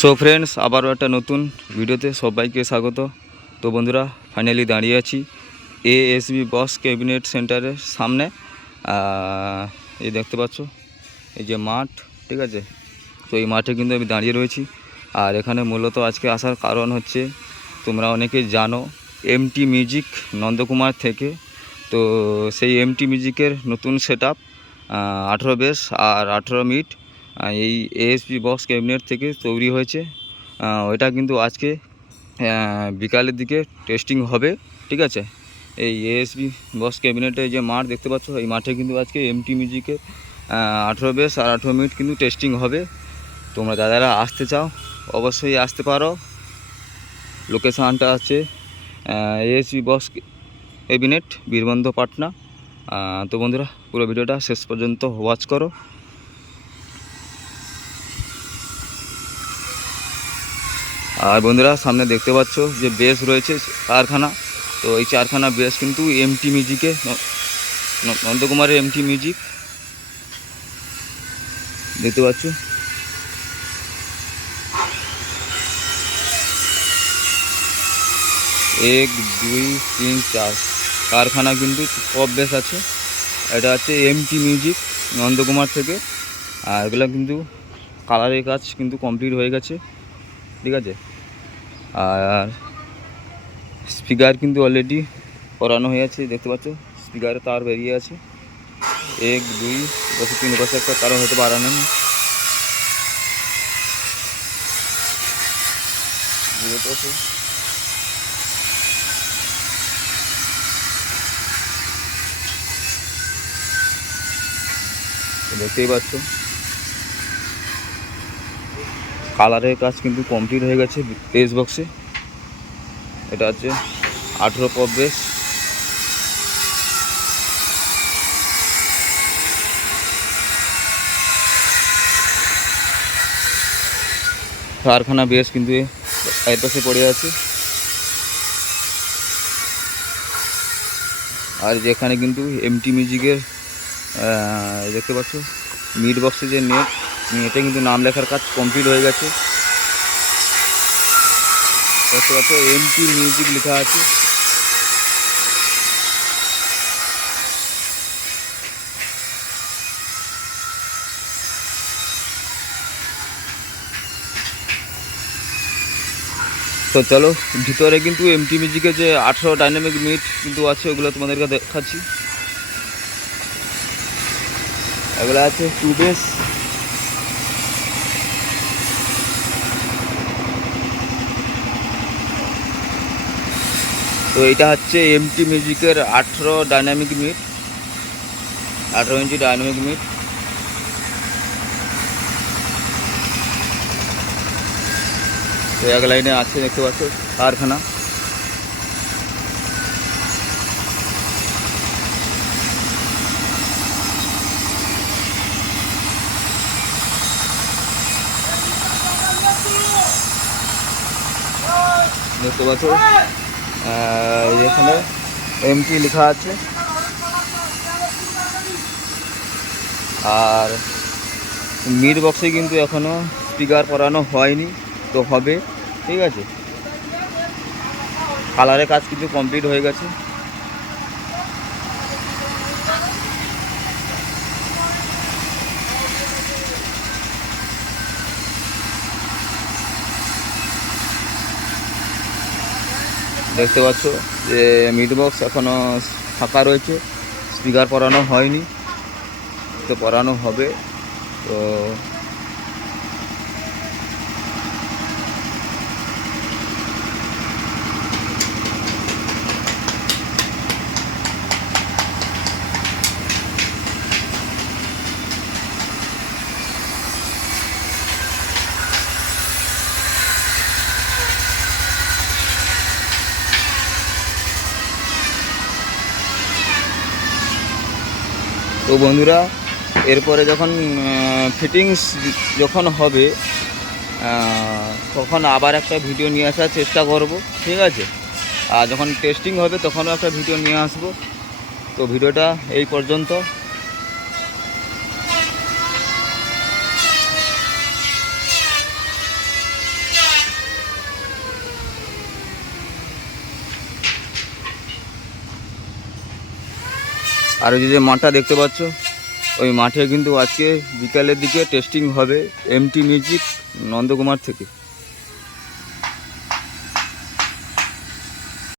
So friends, আবারও একটা নতুন ভিডিওতে সবাইকে স্বাগত। তো বন্ধুরা, ফাইনালি দাঁড়িয়ে আছি এএসবি বস ক্যাবিনেট সেন্টারের সামনে। এই দেখতে পাচ্ছ, এই যে মাঠ, ঠিক আছে। তো এই মাঠে কিন্তু আমি দাঁড়িয়ে রয়েছি। আর এখানে মূলত আজকে আসার কারণ হচ্ছে, তোমরা অনেকেই জানো এমটি মিউজিক নন্দকুমার থেকে। তো সেই এমটি মিউজিকের নতুন সেট আপ 18 বেস আর 18 মিট এই এএসবি বক্স ক্যাবিনেট থেকে তৈরি হয়েছে। ওইটা কিন্তু আজকে বিকালের দিকে টেস্টিং হবে, ঠিক আছে। এই এএসবি বক্স ক্যাবিনেটে যে মাঠ দেখতে পাচ্ছ, এই মাঠে কিন্তু আজকে এমটি মিউজিকের 18 বেস আর 18 মিনিট কিন্তু টেস্টিং হবে। তোমরা যারা আসতে চাও অবশ্যই আসতে পারো। লোকেশানটা আছে এএসবি বক্স ক্যাবিনেট, বীরবন্ধ পাটনা। তো বন্ধুরা, পুরো ভিডিওটা শেষ পর্যন্ত ওয়াচ করো। আর বন্ধুরা, সামনে দেখতে পাচ্ছ যে বেস রয়েছে কারখানা। তো এই কারখানা বেস কিন্তু এমটি মিউজিকে, নন্দকুমারের এমটি মিউজিক দেখতে পাচ্ছ। এক দুই তিন চার কারখানা কিন্তু টপ বেস আছে। এটা হচ্ছে এমটি মিউজিক নন্দকুমার থেকে। আর এগুলো কিন্তু কালারের কাজ কিন্তু কমপ্লিট হয়ে গেছে, ঠিক আছে। আর স্পিকার কিন্তু অলরেডি করানো হয়ে আছে, দেখতে পাচ্ছ স্পিকারে তার বেরিয়ে আছে। এক দুই বছর তিন বছর একটা কারণ হতে বাড়ানো নেই। দেখতেই পাচ্ছ কালারের কাজ কিন্তু কমপ্লিট হয়ে গেছে বেস বক্সে। এটা হচ্ছে 18 পপ বেস। কারখানা বেস কিন্তু এর পাশে পড়ে আছে। আর যেখানে কিন্তু এমটি মিউজিকের দেখতে পাচ্ছ মিড বক্সে যে নেটে কিন্তু নাম লেখার কাজ কমপ্লিট হয়ে গেছে। দেখতে পাচ্ছ এমটি মিউজিক লেখা আছে। তো চলো, ভিতরে কিন্তু এমটি মিউজিকের যে 18 ডাইনামিক মিট কিন্তু আছে, ওগুলো তোমাদেরকে দেখাচ্ছি। এগুলো আছে 2 বেস। তো এটা হচ্ছে এমটি মিউজিকের 18 ডাইনামিক মিট, 18 ইঞ্চি ডাইনামিক মিট। তো এক লাইনে আছে, দেখতে পাচ্ছ কারখানা। দেখতে পাচ্ছ এখানে এমটি লেখা আছে। আর মিড বক্সে কিন্তু এখনও স্পিকার করানো হয়নি, তো হবে, ঠিক আছে। কালারের কাজ কিন্তু কমপ্লিট হয়ে গেছে। দেখতে পাচ্ছ যে মিড বক্স এখনও ফাঁকা রয়েছে, স্পিকার পরানো হয়নি, তো পরানো হবে। তো তো বন্ধুরা, এরপরে যখন ফিটিংস যখন হবে তখন আবার একটা ভিডিও নিয়ে আসার চেষ্টা করব, ঠিক আছে। আর যখন টেস্টিং হবে তখনও একটা ভিডিও নিয়ে আসব। তো ভিডিওটা এই পর্যন্ত। আর ওই যে মাঠটা দেখতে পাচ্ছ, ওই মাঠে কিন্তু আজকে বিকালের দিকে টেস্টিং হবে এমটি মিউজিক নন্দকুমার থেকে।